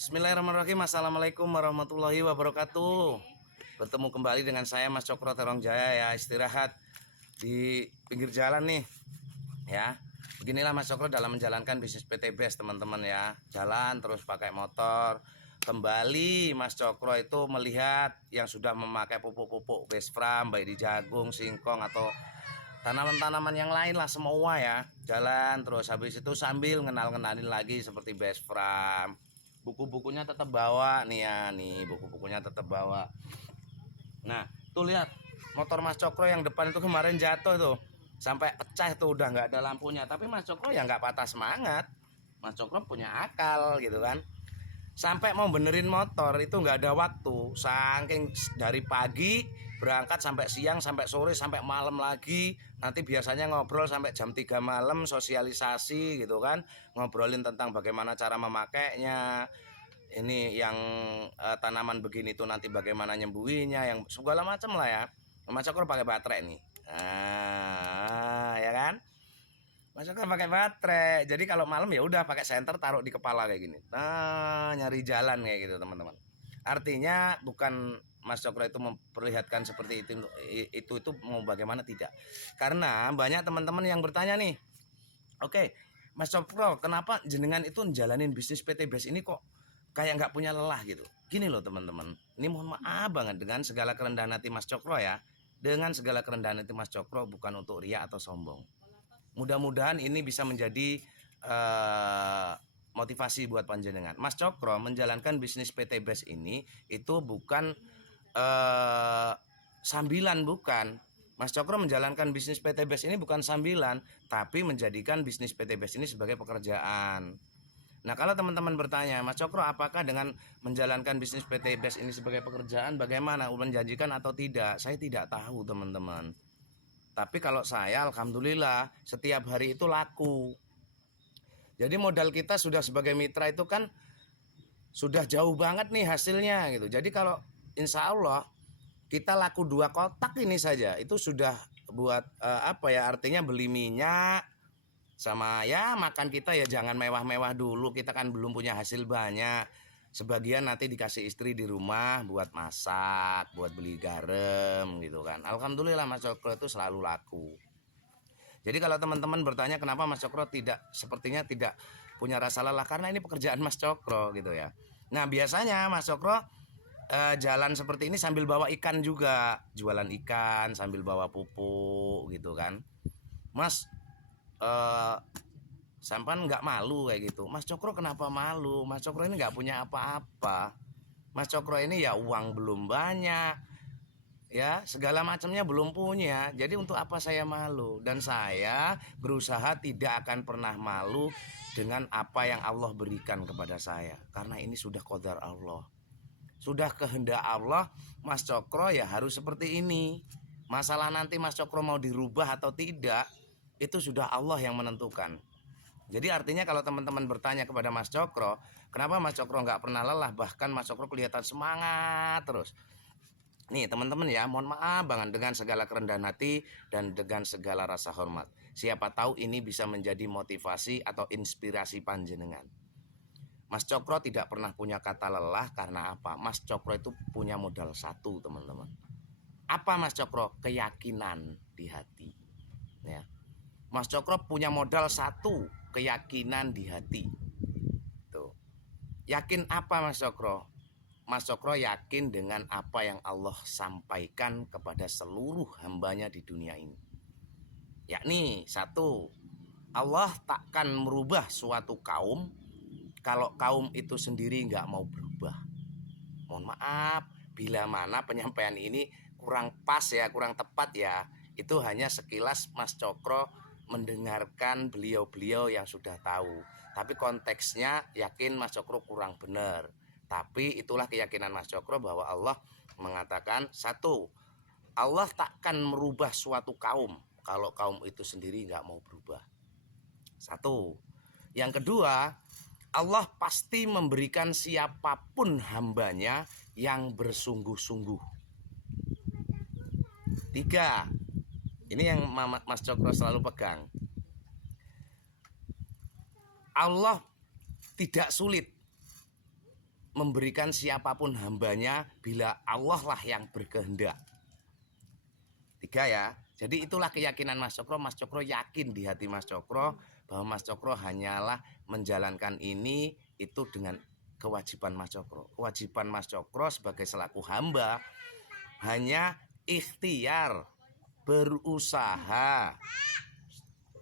Bismillahirrahmanirrahim. Assalamualaikum warahmatullahi wabarakatuh. Bertemu kembali dengan saya Mas Cokro Terong Jaya ya. Istirahat di pinggir jalan nih ya. Beginilah Mas Cokro dalam menjalankan bisnis PT BES teman-teman ya. Jalan terus pakai motor. Kembali Mas Cokro itu melihat yang sudah memakai pupuk-pupuk Best Farm, baik di jagung, singkong atau tanaman-tanaman yang lain lah semua ya. Jalan terus habis itu sambil ngenalin lagi seperti Best Farm. Buku-bukunya tetap bawa nih ya, nih buku-bukunya tetap bawa. Nah tuh lihat motor Mas Cokro yang depan itu kemarin jatuh tuh sampai pecah tuh, udah nggak ada lampunya. Tapi Mas Cokro ya nggak patah semangat. Mas Cokro punya akal gitu kan. Sampai mau benerin motor itu nggak ada waktu, saking dari pagi berangkat sampai siang, sampai sore, sampai malam lagi. Nanti biasanya ngobrol sampai jam 3 malam, sosialisasi gitu kan, ngobrolin tentang bagaimana cara memakainya, ini yang tanaman begini tuh nanti bagaimana nyembuhinya, yang segala macam lah ya. Mas Cokro pakai baterai nih, ya kan. Masukkan pakai baterai. Jadi kalau malam ya udah pakai senter, taruh di kepala kayak gini. Nah, nyari jalan kayak gitu, teman-teman. Artinya bukan Mas Cokro itu memperlihatkan seperti itu mau bagaimana, tidak. Karena banyak teman-teman yang bertanya nih. Oke, Mas Cokro, kenapa jenengan itu jalanin bisnis PT BES ini kok kayak nggak punya lelah gitu? Gini loh, teman-teman. Ini mohon maaf banget dengan segala kerendahan hati Mas Cokro ya. Dengan segala kerendahan hati Mas Cokro, bukan untuk ria atau sombong. Mudah-mudahan ini bisa menjadi motivasi buat panjenengan. Mas Cokro menjalankan bisnis PT BES ini itu bukan sambilan, bukan. Mas Cokro menjalankan bisnis PT BES ini bukan sambilan, tapi menjadikan bisnis PT BES ini sebagai pekerjaan. Nah, kalau teman-teman bertanya, Mas Cokro apakah dengan menjalankan bisnis PT BES ini sebagai pekerjaan bagaimana, menjanjikan atau tidak? Saya tidak tahu, teman-teman. Tapi kalau saya alhamdulillah setiap hari itu laku. Jadi modal kita sudah sebagai mitra itu kan sudah jauh banget nih hasilnya gitu. Jadi kalau insya Allah kita laku 2 kotak ini saja itu sudah buat artinya beli minyak sama ya makan kita ya jangan mewah-mewah dulu, kita kan belum punya hasil banyak. Sebagian nanti dikasih istri di rumah buat masak, buat beli garam gitu kan. Alhamdulillah Mas Cokro itu selalu laku. Jadi kalau teman-teman bertanya kenapa Mas Cokro sepertinya tidak punya rasa lelah, karena ini pekerjaan Mas Cokro gitu ya. Nah biasanya Mas Cokro jalan seperti ini sambil bawa ikan juga, jualan ikan sambil bawa pupuk gitu kan. Mas sampan nggak malu kayak gitu. Mas Cokro kenapa malu? Mas Cokro ini nggak punya apa-apa. Mas Cokro ini ya uang belum banyak, ya segala macamnya belum punya. Jadi untuk apa saya malu? Dan saya berusaha tidak akan pernah malu dengan apa yang Allah berikan kepada saya, karena ini sudah qadar Allah, sudah kehendak Allah. Mas Cokro ya harus seperti ini. Masalah nanti Mas Cokro mau dirubah atau tidak, itu sudah Allah yang menentukan. Jadi artinya kalau teman-teman bertanya kepada Mas Cokro, kenapa Mas Cokro nggak pernah lelah, bahkan Mas Cokro kelihatan semangat terus. Nih teman-teman ya, mohon maaf banget dengan segala kerendahan hati dan dengan segala rasa hormat. Siapa tahu ini bisa menjadi motivasi atau inspirasi panjenengan. Mas Cokro tidak pernah punya kata lelah karena apa? Mas Cokro itu punya modal satu, teman-teman. Apa Mas Cokro? Keyakinan di hati. Ya. Mas Cokro punya modal satu, keyakinan di hati. Tuh. Yakin apa Mas Cokro? Mas Cokro yakin dengan apa yang Allah sampaikan kepada seluruh hambanya di dunia ini. Yakni satu, Allah takkan merubah suatu kaum kalau kaum itu sendiri nggak mau berubah. Mohon maaf bila mana penyampaian ini kurang pas ya, kurang tepat ya. Itu hanya sekilas Mas Cokro mendengarkan beliau-beliau yang sudah tahu. Tapi konteksnya yakin Mas Cokro kurang benar. Tapi itulah keyakinan Mas Cokro bahwa Allah mengatakan satu, Allah takkan merubah suatu kaum kalau kaum itu sendiri nggak mau berubah. Satu. Yang kedua, Allah pasti memberikan siapapun hambanya yang bersungguh-sungguh. Tiga. Ini yang Mas Cokro selalu pegang. Allah tidak sulit memberikan siapapun hambanya bila Allah lah yang berkehendak. 3 ya. Jadi itulah keyakinan Mas Cokro. Mas Cokro yakin di hati Mas Cokro bahwa Mas Cokro hanyalah menjalankan ini itu dengan kewajiban Mas Cokro. Kewajiban Mas Cokro sebagai selaku hamba hanya ikhtiar, berusaha,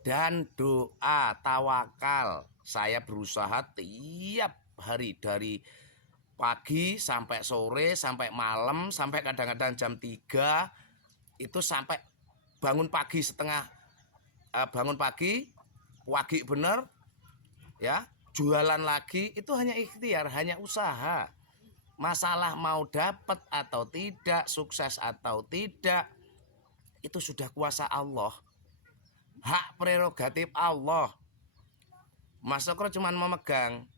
dan doa, tawakal. Saya berusaha tiap hari dari pagi sampai sore, sampai malam, sampai kadang-kadang jam 3 itu sampai bangun pagi bangun pagi bener ya, jualan lagi, itu hanya ikhtiar, hanya usaha. Masalah mau dapat atau tidak, sukses atau tidak, itu sudah kuasa Allah, hak prerogatif Allah. Mas Cokro cuma memegang,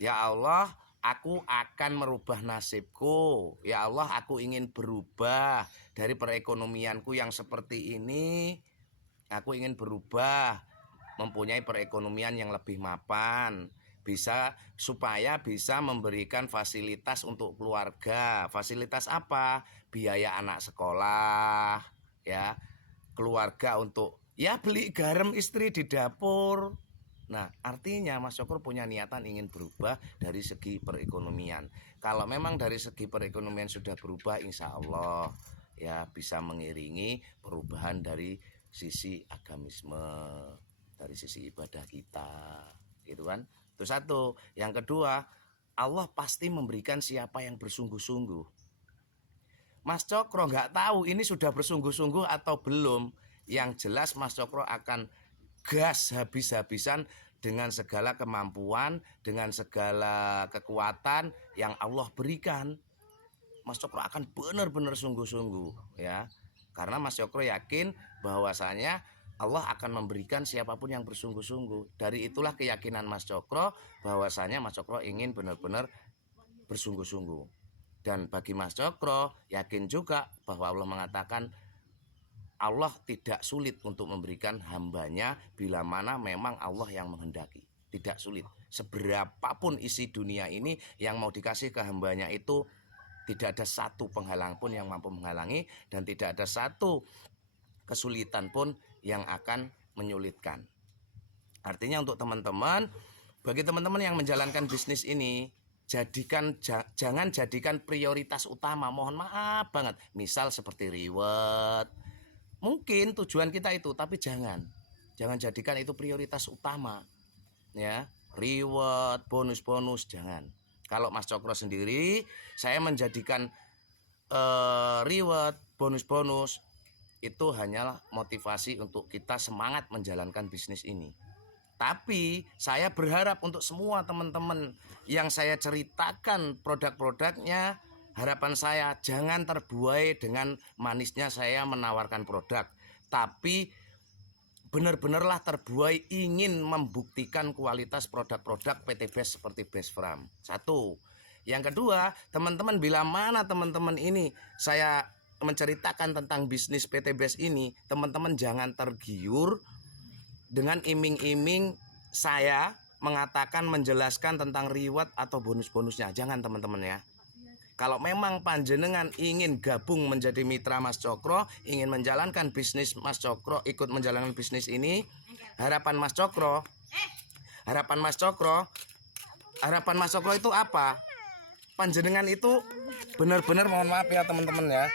ya Allah, aku akan merubah nasibku. Ya Allah, aku ingin berubah dari perekonomianku yang seperti ini. Aku ingin berubah, mempunyai perekonomian yang lebih mapan, supaya bisa memberikan fasilitas untuk keluarga. Fasilitas apa? Biaya anak sekolah, ya, keluarga untuk ya beli garam istri di dapur. Nah, artinya Mas Cokro punya niatan ingin berubah dari segi perekonomian. Kalau memang dari segi perekonomian sudah berubah, insya Allah ya bisa mengiringi perubahan dari sisi agamisme, dari sisi ibadah kita, gitu kan? Itu satu. Yang kedua, Allah pasti memberikan siapa yang bersungguh-sungguh. Mas Cokro nggak tahu ini sudah bersungguh-sungguh atau belum. Yang jelas Mas Cokro akan gas habis-habisan dengan segala kemampuan, dengan segala kekuatan yang Allah berikan. Mas Cokro akan benar-benar sungguh-sungguh ya. Karena Mas Cokro yakin bahwasanya Allah akan memberikan siapapun yang bersungguh-sungguh. Dari itulah keyakinan Mas Cokro bahwasanya Mas Cokro ingin benar-benar bersungguh-sungguh. Dan bagi Mas Cokro yakin juga bahwa Allah mengatakan Allah tidak sulit untuk memberikan hambanya bila mana memang Allah yang menghendaki. Tidak sulit. Seberapapun isi dunia ini yang mau dikasih ke hambanya itu tidak ada satu penghalang pun yang mampu menghalangi, dan tidak ada satu kesulitan pun yang akan menyulitkan. Artinya untuk teman-teman, bagi teman-teman yang menjalankan bisnis ini, jangan jadikan prioritas utama. Mohon maaf banget. Misal seperti reward, mungkin tujuan kita itu, tapi jangan jadikan itu prioritas utama ya. Reward, bonus-bonus, jangan. Kalau Mas Cokro sendiri, saya menjadikan reward, bonus-bonus itu hanyalah motivasi untuk kita semangat menjalankan bisnis ini. Tapi saya berharap untuk semua teman-teman yang saya ceritakan produk-produknya, harapan saya jangan terbuai dengan manisnya saya menawarkan produk, tapi benar-benarlah terbuai ingin membuktikan kualitas produk-produk PT Best seperti Best Frame. Satu. Yang kedua, teman-teman bila mana teman-teman ini saya menceritakan tentang bisnis PT Best ini, teman-teman jangan tergiur dengan iming-iming saya mengatakan menjelaskan tentang reward atau bonus-bonusnya. Jangan teman-teman ya. Kalau memang panjenengan ingin gabung menjadi mitra Mas Cokro, ingin menjalankan bisnis Mas Cokro, ikut menjalankan bisnis ini, harapan Mas Cokro itu apa? Panjenengan itu benar-benar, mohon maaf ya teman-teman ya.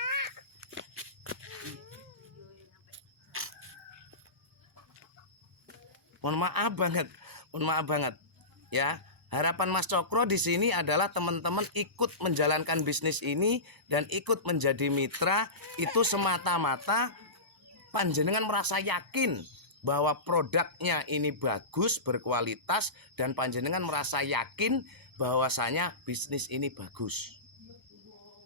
Mohon maaf banget ya. Harapan Mas Cokro di sini adalah teman-teman ikut menjalankan bisnis ini dan ikut menjadi mitra itu semata-mata panjenengan merasa yakin bahwa produknya ini bagus, berkualitas, dan panjenengan merasa yakin bahwasanya bisnis ini bagus.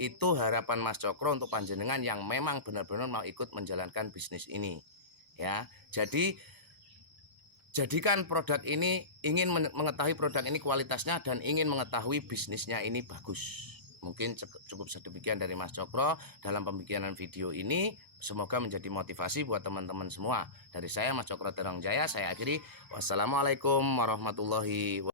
Itu harapan Mas Cokro untuk panjenengan yang memang benar-benar mau ikut menjalankan bisnis ini ya. Jadi jadikan produk ini, ingin mengetahui produk ini kualitasnya dan ingin mengetahui bisnisnya ini bagus. Mungkin cukup sedemikian dari Mas Cokro dalam pembikinan video ini. Semoga menjadi motivasi buat teman-teman semua. Dari saya Mas Cokro Terongjaya, saya akhiri. Wassalamualaikum warahmatullahi wabarakatuh.